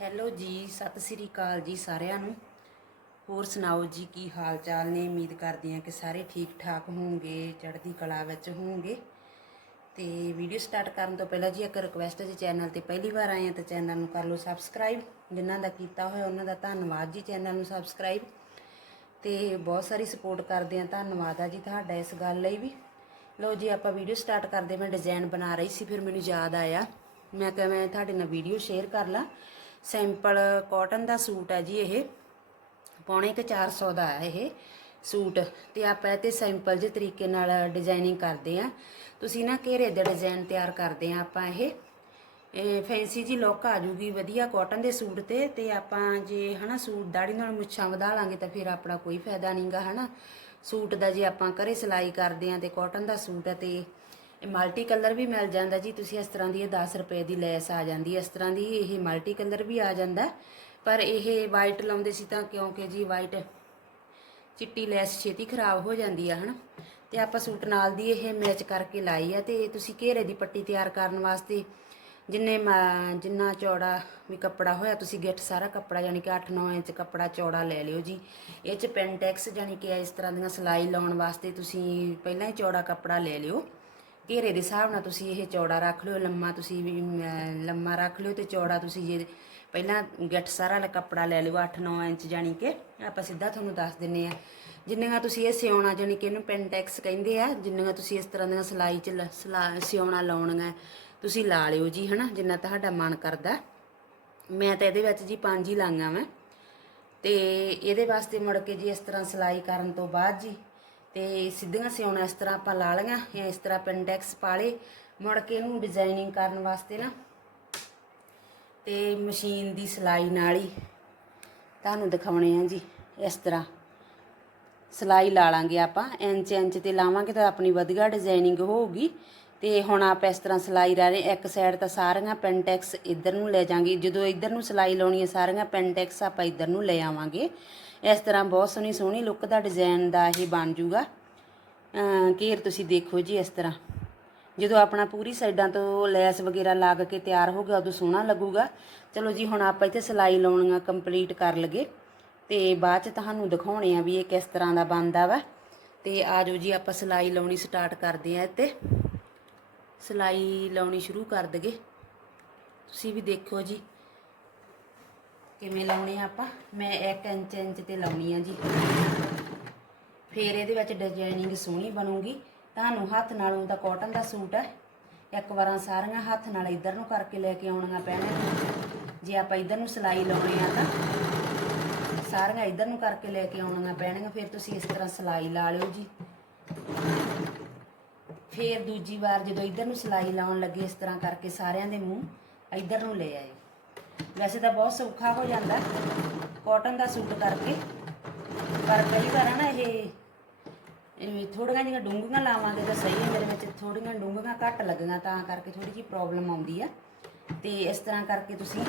Hello ਜੀ, ਸਤਿ ਸ੍ਰੀ ਅਕਾਲ ਜੀ ਸਾਰਿਆਂ ਨੂੰ। ਹੋਰ ਸੁਣਾਓ ਜੀ, ਕੀ ਹਾਲ ਚਾਲ ਨੇ? ਉਮੀਦ ਕਰਦੀ ਹਾਂ ਕਿ ਸਾਰੇ ਠੀਕ ਠਾਕ ਹੋਵੋਗੇ ਚੜ੍ਹਦੀ ਕਲਾ ਵਿੱਚ ਹੋਵੋਗੇ ਤੇ ਵੀਡੀਓ ਸਟਾਰਟ ਕਰਨ ਤੋਂ ਪਹਿਲਾਂ ਜੀ, ਇੱਕ ਰਿਕੁਐਸਟ ਹੈ ਜੀ, ਚੈਨਲ ਤੇ ਪਹਿਲੀ ਵਾਰ ਆਏ ਆ ਤਾਂ ਚੈਨਲ ਨੂੰ ਕਰ ਲਓ ਸਬਸਕ੍ਰਾਈਬ ਜਿਨ੍ਹਾਂ ਦਾ ਕੀਤਾ ਹੋਇਆ, ਉਹਨਾਂ ਦਾ ਧੰਨਵਾਦ ਜੀ, ਚੈਨਲ ਨੂੰ ਸਬਸਕ੍ਰਾਈਬ ਤੇ ਬਹੁਤ ਸਾਰੀ ਸਪੋਰਟ ਕਰਦੇ ਆ ਧੰਨਵਾਦ ਆ ਜੀ ਤੁਹਾਡਾ ਇਸ ਗੱਲ ਲਈ ਵੀ। ਲਓ ਜੀ, ਆਪਾਂ ਵੀਡੀਓ ਸਟਾਰਟ ਕਰਦੇ ਮੈਂ ਡਿਜ਼ਾਈਨ ਬਣਾ ਰਹੀ ਸੀ, ਫਿਰ ਮੈਨੂੰ ਯਾਦ ਆਇਆ। ਮੈਂ ਕਿਹਾ ਮੈਂ ਤੁਹਾਡੇ ਨਾਲ ਵੀਡੀਓ ਸ਼ੇਅਰ ਕਰ ਲਾਂ। ਸੈਂਪਲ ਕਾਟਨ ਦਾ ਸੂਟ ਹੈ ਜੀ ਇਹ। ਪੌਣੇ ਕੁ 400 ਦਾ ਹੈ ਇਹ ਸੂਟ। ਤੇ ਆਪਾਂ ਇਹ ਤੇ ਸਿੰਪਲ ਜਿਹੇ ਤਰੀਕੇ ਨਾਲ ਡਿਜ਼ਾਈਨਿੰਗ ਕਰਦੇ ਆ ਤੁਸੀਂ ਨਾ ਘੇਰੇ ਦੇ ਡਿਜ਼ਾਈਨ ਤਿਆਰ ਕਰਦੇ ਆ ਆਪਾਂ ਇਹ। ਇਹ ਫੈਂਸੀ ਜੀ ਲੁੱਕ ਆ ਜੂਗੀ, ਵਧੀਆ ਕਾਟਨ ਦੇ ਸੂਟ ਤੇ। ਤੇ ਆਪਾਂ ਜੇ ਹਨਾ ਸੂਟ ਦਾੜੀ ਨਾਲ ਮੁੱਛਾਂ ਵਧਾ ਲਾਂਗੇ ਤਾਂ ਫਿਰ ਆਪਣਾ ਕੋਈ ਫਾਇਦਾ ਨਹੀਂਗਾ ਹਨਾ। ਸੂਟ ਦਾ ਜੇ ਆਪਾਂ ਘਰੇ ਸਿਲਾਈ ਕਰਦੇ ਆ ਤੇ ਕਾਟਨ ਦਾ ਸੂਟ ਹੈ ਤੇ ਇਹ ਮਲਟੀ ਕਲਰ ਵੀ ਮਿਲ ਜਾਂਦਾ ਜੀ, ਤੁਸੀਂ ਇਸ ਤਰ੍ਹਾਂ ਦੀ ਇਹ 10 ਰੁਪਏ ਦੀ ਲੈਸ ਆ ਜਾਂਦੀ ਹੈ, ਇਸ ਤਰ੍ਹਾਂ ਦੀ ਇਹ ਮਲਟੀ ਕਲਰ ਵੀ ਆ ਜਾਂਦਾ ਪਰ ਇਹ ਵਾਈਟ ਲਾਉਂਦੇ ਸੀ ਤਾਂ ਕਿਉਂਕਿ ਜੀ ਵਾਈਟ ਚਿੱਟੀ ਲੈਸ ਛੇਤੀ ਖਰਾਬ ਹੋ ਜਾਂਦੀ ਆ, ਹਨਾ? ਤੇ ਆਪਾਂ ਸੂਟ ਨਾਲ ਦੀ ਇਹ ਮੈਚ ਕਰਕੇ ਲਾਈ ਆ ਤੇ ਤੁਸੀਂ ਘੇਰੇ ਦੀ ਪੱਟੀ ਤਿਆਰ ਕਰਨ ਵਾਸਤੇ ਜਿੰਨੇ ਮ- ਜਿੰਨਾ ਚੌੜਾ ਵੀ ਕੱਪੜਾ ਹੋਇਆ, ਤੁਸੀਂ ਗਿੱਠ ਸਾਰਾ ਕੱਪੜਾ ਯਾਨੀ ਕਿ 8-9 ਇੰਚ ਕੱਪੜਾ ਚੌੜਾ ਲੈ ਲਿਓ ਜੀ। ਇਹ ਚ ਪੈਂਟੈਕਸ ਯਾਨੀ ਕਿ ਇਸ ਤਰ੍ਹਾਂ ਦੀਆਂ ਸਲਾਈ ਲਾਉਣ ਵਾਸਤੇ ਤੁਸੀਂ ਪਹਿਲਾਂ ਹੀ ਚੌੜਾ ਕੱਪੜਾ ਲੈ ਲਿਓ। ਘੇਰੇ ਦੇ ਹਿਸਾਬ ਨਾਲ ਤੁਸੀਂ ਇਹ ਚੌੜਾ ਰੱਖ ਲਿਓ ਲੰਮਾ ਤੁਸੀਂ ਵੀ ਅਮ, ਲੰਮਾ ਰੱਖ ਲਿਓ ਤੇ ਚੌੜਾ ਤੁਸੀਂ ਜੇ ਪਹਿਲਾਂ ਗਿੱਠ ਸਾਰਾ ਵਾਲਾ ਕੱਪੜਾ ਲੈ ਲਿਓ 8-9 ਇੰਚ ਜਾਣੀ ਕਿ ਆਪਾਂ ਸਿੱਧਾ ਤੁਹਾਨੂੰ ਦੱਸ ਦਿੰਨੇ ਆ। ਜਿੰਨੀਆਂ ਤੁਸੀਂ ਇਹ ਸਿਉਣਾ ਜਾਣੀ ਕਿ ਇਹਨੂੰ ਪੈਂਟੈਕਸ ਕਹਿੰਦੇ ਆ ਜਿੰਨੀਆਂ ਤੁਸੀਂ ਇਸ ਤਰ੍ਹਾਂ ਦੀਆਂ ਸਲਾਈ ਚ ਲ- ਸਲਾ- ਸਿਉਣਾ ਲਾਉਣੀਆਂ ਤੁਸੀਂ ਲਾ ਲਿਓ ਜੀ ਹਨਾ ਜਿੰਨਾ ਤੁਹਾਡਾ ਮਨ ਕਰਦਾ। ਮੈਂ ਤਾਂ ਇਹਦੇ ਵਿੱਚ ਜੀ ਪੰਜ ਹੀ ਲਾਈਆਂ ਮੈਂ ਤੇ ਇਹਦੇ ਵਾਸਤੇ ਮੁੜ ਕੇ ਜੀ ਇਸ ਤਰ੍ਹਾਂ ਸਿਲਾਈ ਕਰਨ ਤੋਂ ਬਾਅਦ ਜੀ ਤੇ ਸਿੱਧੀਆਂ ਸਿਉਣਾ ਇਸ ਤਰ੍ਹਾਂ ਆਪਾਂ ਲਾ ਲਈਆਂ ਜਾਂ ਇਸ ਤਰ੍ਹਾਂ ਪੈਂਡੈਕਸ ਪਾਲੇ ਮੁੜ ਕੇ ਇਹਨੂੰ ਡਿਜ਼ਾਈਨਿੰਗ ਕਰਨ ਵਾਸਤੇ ਨਾ ਤੇ ਮਸ਼ੀਨ ਦੀ ਸਿਲਾਈ ਨਾਲ ਹੀ ਤੁਹਾਨੂੰ ਦਿਖਾਉਣੇ ਆ ਜੀ ਇਸ ਤਰ੍ਹਾਂ। ਸਿਲਾਈ ਲਾ ਲਾਂਗੇ ਆਪਾਂ, ਇੰਚ ਇੰਚ ਤੇ ਲਾਵਾਂਗੇ ਤਾਂ ਆਪਣੀ ਵਧੀਆ ਡਿਜ਼ਾਈਨਿੰਗ ਹੋਊਗੀ। ਤੇ ਹੁਣ ਆਪਾਂ ਇਸ ਤਰ੍ਹਾਂ ਸਿਲਾਈ ਲਾ ਰਹੇ, ਇੱਕ ਸਾਈਡ ਤਾਂ ਸਾਰੀਆਂ ਪੈਂਟੈਕਸ ਇੱਧਰ ਨੂੰ ਲੈ ਜਾਾਂਗੇ ਜਦੋਂ ਇੱਧਰ ਨੂੰ ਸਿਲਾਈ ਲਾਉਣੀ ਹੈ ਸਾਰੀਆਂ ਪੈਂਟੈਕਸ ਆਪਾਂ ਇੱਧਰ ਨੂੰ ਲੈ ਆਵਾਂਗੇ। ਇਸ ਤਰ੍ਹਾਂ ਬਹੁਤ ਸੋਹਣੀ ਸੋਹਣੀ ਲੁੱਕ ਦਾ ਡਿਜ਼ਾਈਨ ਦਾ ਇਹ ਬਣ ਜੂਗਾ। ਘੇਰ ਤੁਸੀਂ ਦੇਖੋ ਜੀ ਇਸ ਤਰ੍ਹਾਂ। ਜਦੋਂ ਆਪਣਾ ਪੂਰੀ ਸਾਈਡਾਂ ਤੋਂ ਲੈਸ ਵਗੈਰਾ ਲੱਗ ਕੇ ਤਿਆਰ ਹੋ ਗਿਆ, ਉਦੋਂ ਸੋਹਣਾ ਲੱਗੂਗਾ। ਚਲੋ ਜੀ, ਹੁਣ ਆਪਾਂ ਇੱਥੇ ਸਿਲਾਈ ਲਾਉਣੀਆਂ ਕੰਪਲੀਟ ਕਰ ਲਗੇ ਤੇ ਬਾਅਦ ਚ ਤੁਹਾਨੂੰ ਦਿਖਾਉਣੇ ਆ ਵੀ ਇਹ ਕਿਸ ਤਰ੍ਹਾਂ ਦਾ ਬਣਦਾ ਵਾ। ਤੇ ਆਜੋ ਜੀ, ਆਪਾਂ ਸਿਲਾਈ ਲਾਉਣੀ ਸਟਾਰਟ ਕਰਦੇ ਆ ਇੱਥੇ। ਸਿਲਾਈ ਲਾਉਣੀ ਸ਼ੁਰੂ ਕਰ ਦਗੇ ਤੁਸੀਂ ਵੀ ਦੇਖੋ ਜੀ। ਕਿਵੇਂ ਲਾਉਣੇ ਆ ਆਪਾਂ? ਮੈਂ 1 ਇੰਚ ਇੰਚ ਤੇ ਲਾਉਣੀ ਆ ਜੀ। ਫੇਰ ਇਹਦੇ ਵਿੱਚ ਡਿਜ਼ਾਈਨਿੰਗ ਸੋਹਣੀ ਬਣੂਗੀ। ਤੁਹਾਨੂੰ ਹੱਥ ਨਾਲ ਉਹਦਾ ਕਾਟਨ ਦਾ ਸੂਟ ਹੈ। ਇੱਕ ਵਾਰਾਂ ਸਾਰੀਆਂ ਹੱਥ ਨਾਲ ਇੱਧਰ ਨੂੰ ਕਰਕੇ ਲੈ ਕੇ ਆਉਣੀਆਂ ਪੈਣਗੀਆਂ ਜੇ ਆਪਾਂ ਇੱਧਰ ਨੂੰ ਸਿਲਾਈ ਲਾਉਣੀ ਆ ਤਾਂ ਸਾਰੀਆਂ ਇੱਧਰ ਨੂੰ ਕਰਕੇ ਲੈ ਕੇ ਆਉਣੀਆਂ ਪੈਣਗੀਆਂ ਫਿਰ ਤੁਸੀਂ ਇਸ ਤਰ੍ਹਾਂ ਸਿਲਾਈ ਲਾ ਲਿਓ ਜੀ। ਫੇਰ ਦੂਜੀ ਵਾਰ ਜਦੋਂ ਇੱਧਰ ਨੂੰ ਸਿਲਾਈ ਲਾਉਣ ਲੱਗੇ ਇਸ ਤਰ੍ਹਾਂ ਕਰਕੇ ਸਾਰਿਆਂ ਦੇ ਮੂੰਹ ਇੱਧਰ ਨੂੰ ਲੈ ਆਏ ਵੈਸੇ ਤਾਂ ਬਹੁਤ ਸੌਖਾ ਹੋ ਜਾਂਦਾ ਕਾਟਨ ਦਾ ਸੂਟ ਕਰਕੇ। ਪਰ ਕਈ ਵਾਰ ਨਾ ਇਹ ਇਹ ਥੋੜੀਆਂ ਜਿਹੀਆਂ ਡੂੰਘੀਆਂ ਲਾਵਾਂਗੇ ਤਾਂ ਸਹੀ ਹੈ, ਮੇਰੇ ਵਿੱਚ ਥੋੜੀਆਂ ਡੂੰਘੀਆਂ ਘੱਟ ਲੱਗੀਆਂ, ਤਾਂ ਕਰਕੇ ਥੋੜੀ ਜਿਹੀ ਪ੍ਰੋਬਲਮ ਆਉਂਦੀ ਆ ਤੇ ਇਸ ਤਰ੍ਹਾਂ ਕਰਕੇ ਤੁਸੀਂ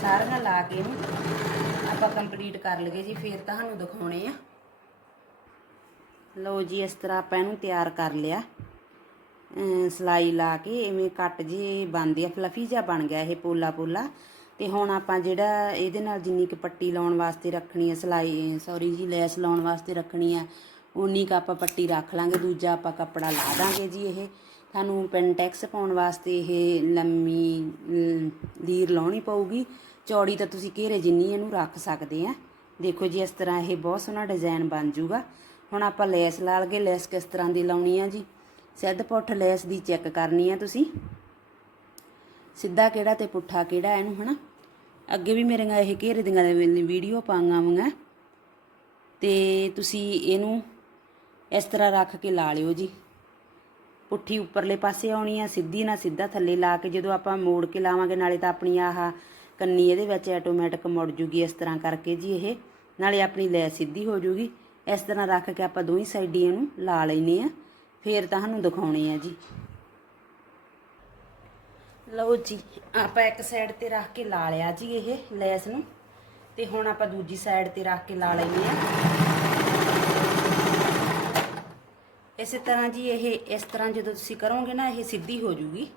ਸਾਰੀਆਂ ਲਾ ਕੇ ਇਹਨੂੰ ਆਪਾਂ ਕੰਪਲੀਟ ਕਰ ਲਈਏ ਜੀ, ਫਿਰ ਤੁਹਾਨੂੰ ਦਿਖਾਉਣੇ ਆ। ਲਓ ਜੀ, ਇਸ ਤਰ੍ਹਾਂ ਆਪਾਂ ਇਹਨੂੰ ਤਿਆਰ ਕਰ ਲਿਆ। ਸਿਲਾਈ ਲਾ ਕੇ ਇਵੇਂ ਕੱਟ ਜੇ ਬਣਦੇ ਆ ਫਲਫੀ ਜਿਹਾ ਬਣ ਗਿਆ ਇਹ ਪੋਲਾ ਪੋਲਾ। ਤੇ ਹੁਣ ਆਪਾਂ ਜਿਹੜਾ ਇਹਦੇ ਨਾਲ ਜਿੰਨੀ ਕੁ ਪੱਟੀ ਲਾਉਣ ਵਾਸਤੇ ਰੱਖਣੀ ਹੈ ਸਿਲਾਈ ਸੌਰੀ ਜੀ, ਲੈਸ ਲਾਉਣ ਵਾਸਤੇ ਰੱਖਣੀ ਆ ਉਨੀ ਕੁ ਆਪਾਂ ਪੱਟੀ ਰੱਖ ਲਾਂਗੇ, ਦੂਜਾ ਆਪਾਂ ਕੱਪੜਾ ਲਾ ਦਾਂਗੇ ਜੀ ਇਹ। ਤੁਹਾਨੂੰ ਪੈਂਟੈਕਸ ਪਾਉਣ ਵਾਸਤੇ ਇਹ ਲੰਮੀ ਲੀਰ ਲਾਉਣੀ ਪਊਗੀ। ਚੌੜੀ ਤਾਂ ਤੁਸੀਂ ਘੇਰੇ ਜਿੰਨੀ ਇਹਨੂੰ ਰੱਖ ਸਕਦੇ ਆ। ਦੇਖੋ ਜੀ, ਇਸ ਤਰ੍ਹਾਂ ਇਹ ਬਹੁਤ ਸੋਹਣਾ ਡਿਜ਼ਾਈਨ ਬਣ ਜੂਗਾ। ਹੁਣ ਆਪਾਂ ਲੈਸ ਲਾ ਲਗੇ, ਲੈਸ ਕਿਸ ਤਰ੍ਹਾਂ ਦੀ ਲਾਉਣੀ ਆ ਜੀ? ਸਿੱਧ ਪੁੱਠ ਲੈਸ ਦੀ ਚੈੱਕ ਕਰਨੀ ਆ ਤੁਸੀਂ। ਸਿੱਧਾ ਕਿਹੜਾ ਤੇ ਪੁੱਠਾ ਕਿਹੜਾ ਇਹਨੂੰ, ਹਨਾ? ਅੱਗੇ ਵੀ ਮੇਰੀਆਂ ਇਹ ਘੇਰੇ ਦੀਆਂ ਵੀਡੀਓ ਪਾਈਆਂ ਵਾਂਗਾ ਤੇ ਤੁਸੀਂ ਇਹਨੂੰ ਇਸ ਤਰ੍ਹਾਂ ਰੱਖ ਕੇ ਲਾ ਲਿਓ ਜੀ। ਪੁੱਠੀ ਉੱਪਰਲੇ ਪਾਸੇ ਆਉਣੀ ਆ, ਸਿੱਧੀ ਨਾਲ ਸਿੱਧਾ ਥੱਲੇ ਲਾ ਕੇ ਜਦੋਂ ਆਪਾਂ ਮੋੜ ਕੇ ਲਾਵਾਂਗੇ, ਨਾਲੇ ਤਾਂ ਆਪਣੀ ਆਹ ਕੰਨੀ ਇਹਦੇ ਵਿੱਚ ਆਟੋਮੈਟਿਕ ਮੁੜ ਜੂਗੀ ਇਸ ਤਰ੍ਹਾਂ ਕਰਕੇ ਜੀ ਇਹ। ਨਾਲੇ ਆਪਣੀ ਲੈ ਸਿੱਧੀ ਹੋ ਜੂਗੀ। ਇਸ ਤਰ੍ਹਾਂ ਰੱਖ ਕੇ ਆਪਾਂ ਦੋਹੀਂ ਸਾਈਡੀ ਇਹਨੂੰ ਲਾ ਲੈਨੇ ਆ। ਫੇਰ ਤੁਹਾਨੂੰ ਦਿਖਾਉਣੇ ਆ ਜੀ। ਲਓ ਜੀ, ਆਪਾਂ ਇੱਕ ਸਾਈਡ ਤੇ ਰੱਖ ਕੇ ਲਾ ਲਿਆ ਜੀ ਇਹ ਲੈਸ ਨੂੰ। ਤੇ ਹੁਣ ਆਪਾਂ ਦੂਜੀ ਸਾਈਡ ਤੇ ਰੱਖ ਕੇ ਲਾ ਲੈਨੇ ਇਸੇ ਤਰ੍ਹਾਂ ਜੀ ਇਹ, ਇਸ ਤਰ੍ਹਾਂ ਜਦੋਂ ਤੁਸੀਂ ਕਰੋਗੇ ਨਾ, ਇਹ ਸਿੱਧੀ ਹੋ ਜੂਗੀ।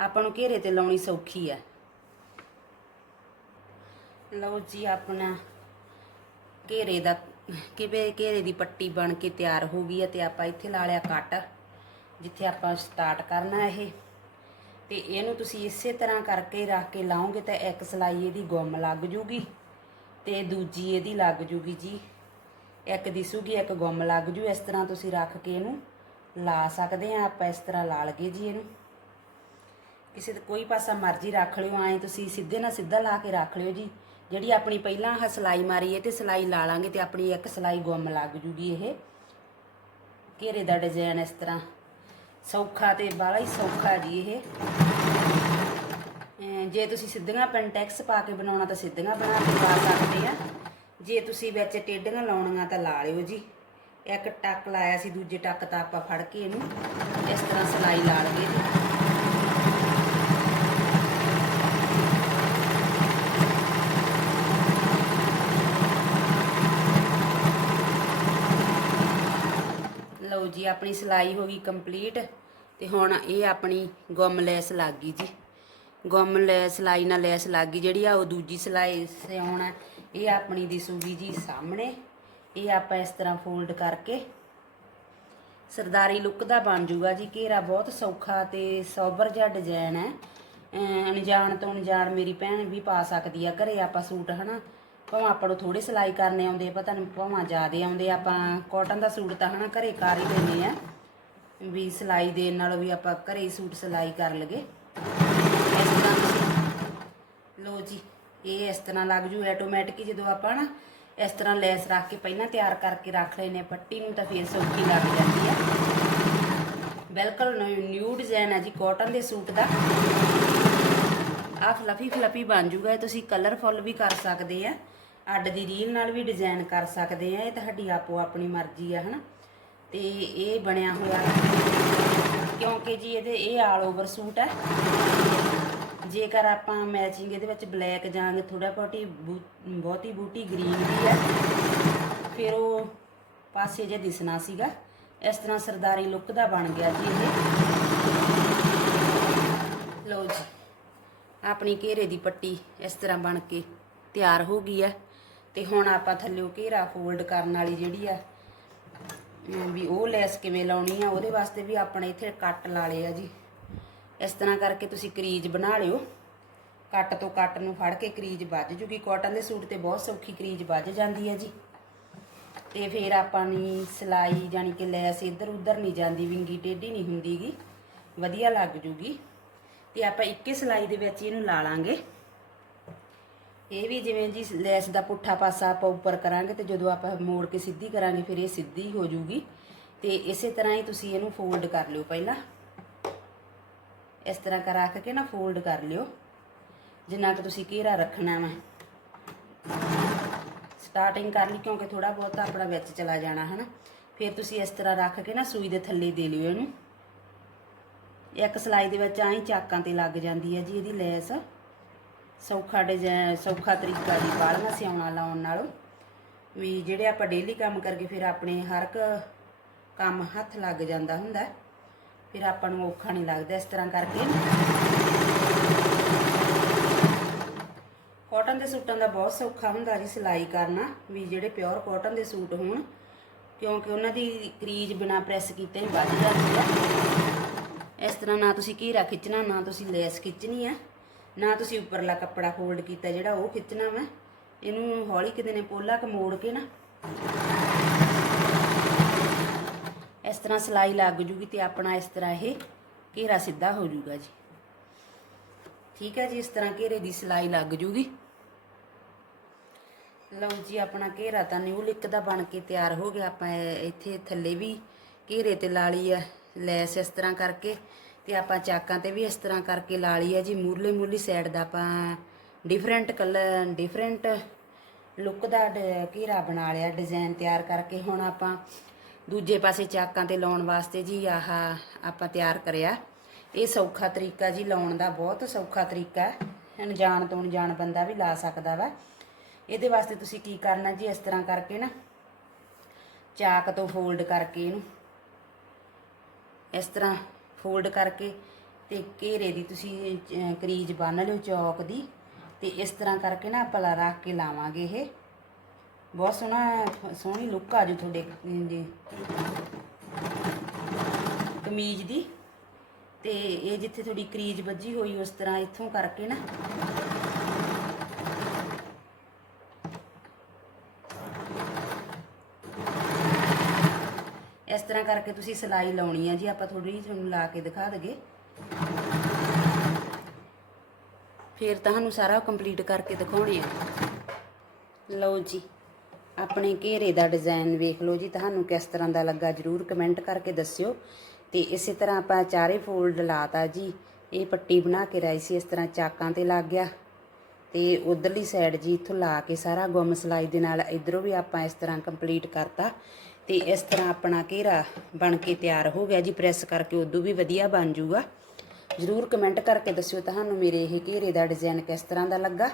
ਆਪਾਂ ਨੂੰ ਘੇਰੇ ਤੇ ਲਾਉਣੀ ਸੌਖੀ ਆ। ਲਓ ਜੀ, ਆਪਣਾ ਘੇਰੇ ਦਾ ਕਿਵੇਂ ਘੇਰੇ ਦੀ ਪੱਟੀ ਬਣ ਕੇ ਤਿਆਰ ਹੋ ਗਈ ਹੈ ਤੇ ਆਪਾਂ ਇੱਥੇ ਲਾ ਲਿਆ ਕੱਟ, ਜਿੱਥੇ ਆਪਾਂ ਸਟਾਰਟ ਕਰਨਾ ਇਹ। ਤੇ ਇਹਨੂੰ ਤੁਸੀਂ ਇਸੇ ਤਰ੍ਹਾਂ ਕਰਕੇ ਰੱਖ ਕੇ ਲਾਓਗੇ ਤਾਂ ਇੱਕ ਸਲਾਈ ਇਹਦੀ ਗੁੰਮ ਲੱਗ ਜੂਗੀ ਤੇ ਦੂਜੀ ਇਹਦੀ ਲੱਗ ਜੂਗੀ ਜੀ। ਇੱਕ ਦਿਸੂਗੀ, ਇੱਕ ਗੁੰਮ ਲੱਗ ਜੂ। ਇਸ ਤਰ੍ਹਾਂ ਤੁਸੀਂ ਰੱਖ ਕੇ ਇਹਨੂੰ ਲਾ ਸਕਦੇ ਆ ਆਪਾਂ, ਇਸ ਤਰ੍ਹਾਂ ਲਾ ਲਗੇ ਜੀ ਇਹਨੂੰ। ਕਿਸੇ ਕੋਈ ਪਾਸਾ ਮਰਜ਼ੀ ਰੱਖ ਲਿਓ, ਐਂ ਤੁਸੀਂ ਸਿੱਧੇ ਨਾਲ ਸਿੱਧਾ ਲਾ ਕੇ ਰੱਖ ਲਿਓ ਜੀ। ਜਿਹੜੀ ਆਪਣੀ ਪਹਿਲਾਂ ਆਹ ਸਲਾਈ ਮਾਰੀ ਹੈ ਤੇ ਸਲਾਈ ਲਾ ਲਾਂਗੇ ਤੇ ਆਪਣੀ ਇੱਕ ਸਲਾਈ ਗੁੰਮ ਲੱਗ ਜੂਗੀ ਇਹ। ਘੇਰੇ ਦਾ ਡਿਜ਼ਾਈਨ ਇਸ ਤਰ੍ਹਾਂ। ਸੌਖਾ ਤੇ ਬਾਲਾ ਹੀ ਸੌਖਾ ਜੀ ਇਹ। ਜੇ ਤੁਸੀਂ ਸਿੱਧੀਆਂ ਪੈਂਟੈਕਸ ਪਾ ਕੇ ਬਣਾਉਣਾ ਤਾਂ ਸਿੱਧੀਆਂ ਬਣਾ ਕੇ ਪਾ ਸਕਦੇ ਆ। ਜੇ ਤੁਸੀਂ ਵਿੱਚ ਟੇਢੀਆਂ ਲਾਉਣੀਆਂ ਤਾਂ ਲਾ ਲਿਓ ਜੀ। ਇੱਕ ਟੱਕ ਲਾਇਆ ਸੀ, ਦੂਜੇ ਟੱਕ ਤਾਂ ਆਪਾਂ ਫੜ ਕੇ ਇਹਨੂੰ ਇਸ ਤਰ੍ਹਾਂ ਸਲਾਈ ਲਾ ਲਈਏ ਜੀ ਲਓ ਜੀ, ਆਪਣੀ ਸਿਲਾਈ ਹੋ ਗਈ ਕੰਪਲੀਟ ਤੇ ਹੁਣ ਇਹ ਆਪਣੀ ਗੁੰਮ ਲੈਸ ਲੱਗ ਗਈ ਜੀ। ਗੁੰਮ ਲੈ ਸਿਲਾਈ ਨਾਲ ਲੈਸ ਲੱਗ ਗਈ, ਜਿਹੜੀ ਆ ਉਹ ਦੂਜੀ ਸਿਲਾਈ ਸਿਉਣਾ ਇਹ ਆਪਣੀ ਦਿਸੂਗੀ ਜੀ ਸਾਹਮਣੇ। ਇਹ ਆਪਾਂ ਇਸ ਤਰ੍ਹਾਂ ਫੋਲਡ ਕਰਕੇ ਸਰਦਾਰੀ ਲੁੱਕ ਦਾ ਬਣ ਜੂਗਾ ਜੀ। ਘੇਰਾ ਬਹੁਤ ਸੌਖਾ ਤੇ ਸੋਬਰ ਜਿਹਾ ਡਿਜ਼ਾਈਨ ਹੈ। ਅਮ ਅਣਜਾਣ ਤੋਂ ਅਣਜਾਣ ਮੇਰੀ ਭੈਣ ਵੀ ਪਾ ਸਕਦੀ ਆ, ਘਰੇ ਆਪਾਂ ਸੂਟ, ਹਨਾ? ਭਾਵੇਂ ਆਪਾਂ ਨੂੰ ਥੋੜੀ ਸਿਲਾਈ ਕਰਨੇ ਆਉਂਦੇ ਪਤਾ ਨਹੀਂ ਭਾਵੇਂ ਜ਼ਿਆਦੇ ਆਉਂਦੇ ਆਪਾਂ ਕਾਟਨ ਦਾ ਸੂਟ ਤਾਂ ਹਨਾ ਘਰੇ ਕਰ ਹੀ ਲੈਂਦੇ ਆ। ਵੀ ਸਿਲਾਈ ਦੇਣ ਨਾਲੋਂ ਵੀ ਆਪਾਂ ਘਰੇ ਹੀ ਸੂਟ ਸਿਲਾਈ ਕਰ ਲਗੇ ਇਸ ਤਰ੍ਹਾਂ ਤੁਸੀਂ ਲੋ ਜੀ, ਇਹ ਇਸ ਤਰ੍ਹਾਂ ਲੱਗ ਜੂ ਆਟੋਮੈਟਿਕ ਜਦੋਂ ਆਪਾਂ ਨਾ ਇਸ ਤਰ੍ਹਾਂ ਲੈਸ ਰੱਖ ਕੇ ਪਹਿਲਾਂ ਤਿਆਰ ਕਰਕੇ ਰੱਖ ਲੈਨੇ ਪੱਟੀ ਨੂੰ ਤਾਂ ਫੇਰ ਸੌਖੀ ਲੱਗ ਜਾਂਦੀ ਆ। ਬਿਲਕੁਲ ਨਿਊ ਡਿਜ਼ਾਈਨ ਆ ਜੀ ਕਾਟਨ ਦੇ ਸੂਟ ਦਾ। ਆ ਫਲਫੀ ਫਲਫੀ ਬਣ ਜੂਗਾ, ਇਹ ਤੁਸੀਂ ਕਲਰਫੁੱਲ ਵੀ ਕਰ ਸਕਦੇ ਆ। ਅੱਡ ਦੀ ਰੀਲ ਨਾਲ ਵੀ ਡਿਜ਼ਾਈਨ ਕਰ ਸਕਦੇ ਆ, ਇਹ ਤੁਹਾਡੀ ਆਪੋ ਆਪਣੀ ਮਰਜ਼ੀ ਆ, ਹਨਾ। ਤੇ ਇਹ ਬਣਿਆ ਹੋਇਆ ਕਿਉਂਕਿ ਜੀ ਇਹਦੇ, ਇਹ ਆਲ ਓਵਰ ਸੂਟ ਹੈ। ਜੇਕਰ ਆਪਾਂ ਮੈਚਿੰਗ ਇਹਦੇ ਵਿੱਚ ਬਲੈਕ ਜਾਂ ਥੋੜਾ ਬਹੁਤੀ ਬੂ- ਬਹੁਤੀ ਬੂਟੀ ਗ੍ਰੀਨ ਵੀ ਹੈ, ਫਿਰ ਉਹ ਪਾਸੇ ਜੇ ਦਿਸਣਾ ਸੀਗਾ, ਇਸ ਤਰ੍ਹਾਂ ਸਰਦਾਰੀ ਲੁੱਕ ਦਾ ਬਣ ਗਿਆ ਜੀ ਇਹ। ਲਓ ਜੀ। ਆਪਣੀ ਘੇਰੇ ਦੀ ਪੱਟੀ ਇਸ ਤਰ੍ਹਾਂ ਬਣ ਕੇ ਤਿਆਰ ਹੋ ਗਈ ਹੈ। ਤੇ ਹੁਣ ਆਪਾਂ ਥੱਲੇੋਂ ਘੇਰਾ ਫੋਲਡ ਕਰਨ ਵਾਲੀ ਜਿਹੜੀ ਆ ਵੀ ਉਹ ਲੈਸ ਕਿਵੇਂ ਲਾਉਣੀ ਆ, ਉਹਦੇ ਵਾਸਤੇ ਵੀ ਆਪਣੇ ਇੱਥੇ ਕੱਟ ਲਾ ਲਏ ਆ ਜੀ। ਇਸ ਤਰ੍ਹਾਂ ਕਰਕੇ ਤੁਸੀਂ ਕਰੀਜ਼ ਬਣਾ ਲਿਓ। ਕੱਟ ਤੋਂ ਕੱਟ ਨੂੰ ਫੜ ਕੇ ਕਰੀਜ਼ ਵੱਜ ਜੂਗੀ। ਕਾਟਨ ਦੇ ਸੂਟ ਤੇ ਬਹੁਤ ਸੌਖੀ ਕਰੀਜ਼ ਵੱਜ ਜਾਂਦੀ ਹੈ ਜੀ। ਤੇ ਫਿਰ ਆਪਾਂ ਨੇ ਸਿਲਾਈ ਜਾਨੀ ਕਿ ਲੈਸ ਇੱਧਰ ਉੱਧਰ ਨਹੀਂ ਜਾਂਦੀ, ਵਿੰਗੀ ਟੇਢੀ ਨਹੀਂ ਹੁੰਦੀਗੀ ਵਧੀਆ ਲੱਗ ਜੂਗੀ। ਤੇ ਆਪਾਂ ਇੱਕੇ ਸਿਲਾਈ ਦੇ ਵਿੱਚ ਇਹਨੂੰ ਲਾ ਲਾਂਗੇ। ਇਹ ਵੀ ਜਿਵੇਂ ਜੀ ਲੈਸ ਦਾ ਪੁੱਠਾ ਪਾਸਾ ਆਪਾਂ ਉੱਪਰ ਕਰਾਂਗੇ ਤੇ ਜਦੋਂ ਆਪਾਂ ਮੋੜ ਕੇ ਸਿੱਧੀ ਕਰਾਂਗੇ ਫਿਰ ਇਹ ਸਿੱਧੀ ਹੋ ਜੂਗੀ। ਤੇ ਇਸੇ ਤਰ੍ਹਾਂ ਹੀ ਤੁਸੀਂ ਇਹਨੂੰ ਫੋਲਡ ਕਰ ਲਿਓ ਪਹਿਲਾਂ। ਇਸ ਤਰ੍ਹਾਂ ਕਰ ਰੱਖ ਕੇ ਨਾ ਫੋਲਡ ਕਰ ਲਿਓ। ਜਿੰਨਾ ਕਿ ਤੁਸੀਂ ਘੇਰਾ ਰੱਖਣਾ ਵਾ। ਸਟਾਰਟਿੰਗ ਕਰ ਲਈ ਕਿਉਂਕਿ ਥੋੜਾ ਬਹੁਤ ਆਪਣਾ ਵਿੱਚ ਚਲਾ ਜਾਣਾ ਹਨਾ। ਫਿਰ ਤੁਸੀਂ ਇਸ ਤਰ੍ਹਾਂ ਰੱਖ ਕੇ ਨਾ ਸੂਈ ਦੇ ਥੱਲੇ ਦੇ ਲਿਓ ਇਹਨੂੰ। ਇੱਕ ਸਲਾਈ ਦੇ ਵਿੱਚ ਆਹੀਂ ਚਾਕਾਂ ਤੇ ਲੱਗ ਜਾਂਦੀ ਹੈ ਜੀ, ਇਹਦੀ ਲੈਸ। ਸੌਖਾ ਡਿਜ਼ਾਈਨ ਸੌਖਾ ਤਰੀਕਾ ਜੀ ਬਾਲੀਆਂ ਸਿਆਉਣਾ ਲਾਉਣ ਨਾਲੋਂ। ਵੀ ਜਿਹੜੇ ਆਪਾਂ ਡੇਲੀ ਕੰਮ ਕਰਕੇ ਫਿਰ ਆਪਣੇ ਹਰ ਇੱਕ ਕੰਮ ਹੱਥ ਲੱਗ ਜਾਂਦਾ ਹੁੰਦਾ ਫਿਰ ਆਪਾਂ ਨੂੰ ਔਖਾ ਨਹੀਂ ਲੱਗਦਾ ਇਸ ਤਰ੍ਹਾਂ ਕਰਕੇ। ਕਾਟਨ ਦੇ ਸੂਟਾਂ ਦਾ ਬਹੁਤ ਸੌਖਾ ਹੁੰਦਾ ਜੀ ਸਿਲਾਈ ਕਰਨਾ, ਵੀ ਜਿਹੜੇ ਪਿਓਰ ਕਾਟਨ ਦੇ ਸੂਟ ਹੋਣ, ਕਿਉਂਕਿ ਉਹਨਾਂ ਦੀ ਕਰੀਜ਼ ਬਿਨਾ ਪ੍ਰੈਸ ਕੀਤੇ ਹੀ ਵੱਜ ਜਾਂਦੀ ਹੈ। ਇਸ ਤਰ੍ਹਾਂ ਨਾ ਤੁਸੀਂ ਘੇਰਾ ਖਿੱਚਣਾ, ਨਾ ਤੁਸੀਂ ਲੈਸ ਖਿੱਚਣੀ ਹੈ ਨਾ ਤੁਸੀਂ ਉੱਪਰਲਾ ਕੱਪੜਾ ਫੋਲਡ ਕੀਤਾ ਜਿਹੜਾ ਉਹ ਖਿੱਚਣਾ ਵਾ। ਇਹਨੂੰ ਹੌਲੀ ਕਿਤੇ ਨੇ ਪੋਲਾ ਕ ਮੋੜ ਕੇ ਨਾ। ਇਸ ਤਰ੍ਹਾਂ ਸਿਲਾਈ ਲੱਗ ਜੂਗੀ ਤੇ ਆਪਣਾ ਇਸ ਤਰ੍ਹਾਂ ਇਹ ਘੇਰਾ ਸਿੱਧਾ ਹੋ ਜੂਗਾ ਜੀ। ਠੀਕ ਹੈ ਜੀ, ਇਸ ਤਰ੍ਹਾਂ ਘੇਰੇ ਦੀ ਸਿਲਾਈ ਲੱਗ ਜੂਗੀ। ਲਓ ਜੀ, ਆਪਣਾ ਘੇਰਾ ਤਾਂ ਨਿਊ ਲਿਕ ਦਾ ਬਣ ਕੇ ਤਿਆਰ ਹੋ ਗਿਆ। ਆਪਾਂ ਇੱਥੇ ਥੱਲੇ ਵੀ ਘੇਰੇ ਤੇ ਲਾ ਲਈ ਆ, ਲੈਸ ਇਸ ਤਰ੍ਹਾਂ ਕਰਕੇ ਤੇ ਆਪਾਂ ਚਾਕਾਂ ਤੇ ਵੀ ਇਸ ਤਰ੍ਹਾਂ ਕਰਕੇ ਲਾ ਲਈ ਆ ਜੀ। ਮੂਰਲੇ ਮੂਰਲੀ ਸਾਈਡ ਦਾ ਆਪਾਂ ਡਿਫਰੈਂਟ ਕਲਰ ਡਿਫਰੈਂਟ ਲੁੱਕ ਦਾ ਡ- ਘੇਰਾ ਬਣਾ ਲਿਆ ਡਿਜ਼ਾਈਨ ਤਿਆਰ ਕਰਕੇ ਹੁਣ ਆਪਾਂ ਦੂਜੇ ਪਾਸੇ ਚਾਕਾਂ ਤੇ ਲਾਉਣ ਵਾਸਤੇ ਜੀ ਆਹ ਆਪਾਂ ਤਿਆਰ ਕਰਿਆ। ਇਹ ਸੌਖਾ ਤਰੀਕਾ ਜੀ, ਲਾਉਣ ਦਾ ਬਹੁਤ ਸੌਖਾ ਤਰੀਕਾ ਹੈ। ਅਣਜਾਣ ਤੋਂ ਅਣਜਾਣ ਬੰਦਾ ਵੀ ਲਾ ਸਕਦਾ ਵਾ। ਇਹਦੇ ਵਾਸਤੇ ਤੁਸੀਂ ਕੀ ਕਰਨਾ ਜੀ, ਇਸ ਤਰ੍ਹਾਂ ਕਰਕੇ ਨਾ ਚਾਕ ਤੋਂ ਫੋਲਡ ਕਰਕੇ ਇਹਨੂੰ ਇਸ ਤਰ੍ਹਾਂ ਫੋਲਡ ਕਰਕੇ ਤੇ ਘੇਰੇ ਦੀ ਤੁਸੀਂ ਕਰੀਜ਼ ਬੰਨ ਲਿਓ ਚੌਕ ਦੀ ਤੇ ਇਸ ਤਰ੍ਹਾਂ ਕਰਕੇ ਨਾ ਆਪਾਂ ਰੱਖ ਕੇ ਲਾਵਾਂਗੇ ਇਹ। ਬਹੁਤ ਸੋਹਣਾ, ਸੋਹਣੀ ਲੁੱਕ ਆ ਜੂ ਤੁਹਾਡੇ ਜੀ ਕਮੀਜ਼ ਦੀ। ਤੇ ਇਹ ਜਿੱਥੇ ਤੁਹਾਡੀ ਕਰੀਜ ਵੱਜੀ ਹੋਈ ਉਸ ਤਰ੍ਹਾਂ ਇੱਥੋਂ ਕਰਕੇ ਨਾ ਤਰ੍ਹਾਂ ਕਰਕੇ ਤੁਸੀਂ ਸਿਲਾਈ ਲਾਉਣੀ ਆ ਜੀ, ਆਪਾਂ ਥੋੜੀ ਜਿਹੀ ਤੁਹਾਨੂੰ ਲਾ ਕੇ ਦਿਖਾ ਦਗੇ ਫਿਰ ਤੁਹਾਨੂੰ ਸਾਰਾ ਕੰਪਲੀਟ ਕਰਕੇ ਦਿਖਾਉਣੇ ਆ। ਲਓ ਜੀ, ਆਪਣੇ ਘੇਰੇ ਦਾ ਡਿਜ਼ਾਈਨ ਵੇਖ ਲਓ ਜੀ, ਤੁਹਾਨੂੰ ਕਿਸ ਤਰ੍ਹਾਂ ਦਾ ਲੱਗਾ ਜਰੂਰ ਕਮੈਂਟ ਕਰਕੇ ਦੱਸਿਓ। ਤੇ ਇਸੇ ਤਰ੍ਹਾਂ ਆਪਾਂ ਚਾਰੇ ਫੋਲਡ ਲਾਤਾ ਜੀ, ਇਹ ਪੱਟੀ ਬਣਾ ਕੇ ਰਾਈ ਸੀ, ਇਸ ਤਰ੍ਹਾਂ ਚਾਕਾਂ ਤੇ ਲੱਗ ਗਿਆ। ਤੇ ਉਧਰਲੀ ਸਾਈਡ ਜੀ, ਇੱਥੋਂ ਲਾ ਕੇ ਸਾਰਾ ਗੁੰਮ ਸਲਾਈ ਦੇ ਨਾਲ ਇਧਰੋਂ ਵੀ ਆਪਾਂ ਇਸ ਤਰ੍ਹਾਂ ਕੰਪਲੀਟ ਕਰਤਾ। ਤੇ ਇਸ ਤਰ੍ਹਾਂ ਆਪਣਾ ਘੇਰਾ ਬਣ ਕੇ ਤਿਆਰ ਹੋ ਗਿਆ ਜੀ। ਪ੍ਰੈਸ ਕਰਕੇ ਉਦੋਂ ਵੀ ਵਧੀਆ ਬਣ ਜਾਊਗਾ ਜਰੂਰ ਕਮੈਂਟ ਕਰਕੇ ਦੱਸਿਓ ਤੁਹਾਨੂੰ ਮੇਰੇ ਇਹ ਘੇਰੇ ਦਾ ਡਿਜ਼ਾਈਨ ਕਿਸ ਤਰ੍ਹਾਂ ਦਾ ਲੱਗਾ।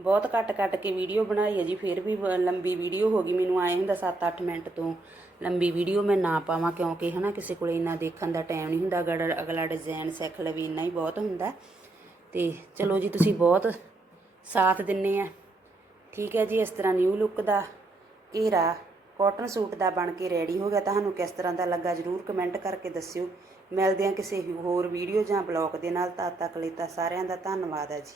ਬਹੁਤ ਕੱਟ ਕੱਟ ਕੇ ਵੀਡੀਓ ਬਣਾਈ ਹੈ ਜੀ, ਫਿਰ ਵੀ ਲੰਬੀ ਵੀਡੀਓ ਹੋ ਗਈ। ਮੈਨੂੰ ਆਏ ਹੁੰਦਾ 7-8 ਮਿੰਟ ਤੋਂ ਲੰਬੀ ਵੀਡੀਓ ਮੈਂ ਨਾ ਪਾਵਾਂ ਕਿਉਂਕਿ ਹਨਾ ਕਿਸੇ ਕੋਲ ਇੰਨਾ ਦੇਖਣ ਦਾ ਟਾਈਮ ਨਹੀਂ ਹੁੰਦਾ। ਗੜ ਅਗਲਾ ਡਿਜ਼ਾਈਨ ਸਿੱਖ ਲਵੇ, ਇੰਨਾ ਹੀ ਬਹੁਤ ਹੁੰਦਾ। ਤੇ ਚਲੋ ਜੀ, ਤੁਸੀਂ ਬਹੁਤ ਸਾਥ ਦਿੰਨੇ ਆ। ਠੀਕ ਹੈ ਜੀ, ਇਸ ਤਰ੍ਹਾਂ ਨਿਊ ਲੁੱਕ ਦਾ ਘੇਰਾ ਕਾਟਨ ਸੂਟ ਦਾ ਬਣ ਕੇ ਰੈਡੀ ਹੋ ਗਿਆ। ਤੁਹਾਨੂੰ ਕਿਸ ਤਰ੍ਹਾਂ ਦਾ ਲੱਗਾ ਜਰੂਰ ਕਮੈਂਟ ਕਰਕੇ ਦੱਸਿਓ। ਮਿਲਦੇ ਆ ਕਿਸੇ ਹੋਰ ਵੀਡੀਓ ਜਾਂ ਬਲੌਗ ਦੇ ਨਾਲ। ਤਦ ਤੱਕ ਲਈ ਤਾਂ ਸਾਰਿਆਂ ਦਾ ਧੰਨਵਾਦ ਹੈ ਜੀ।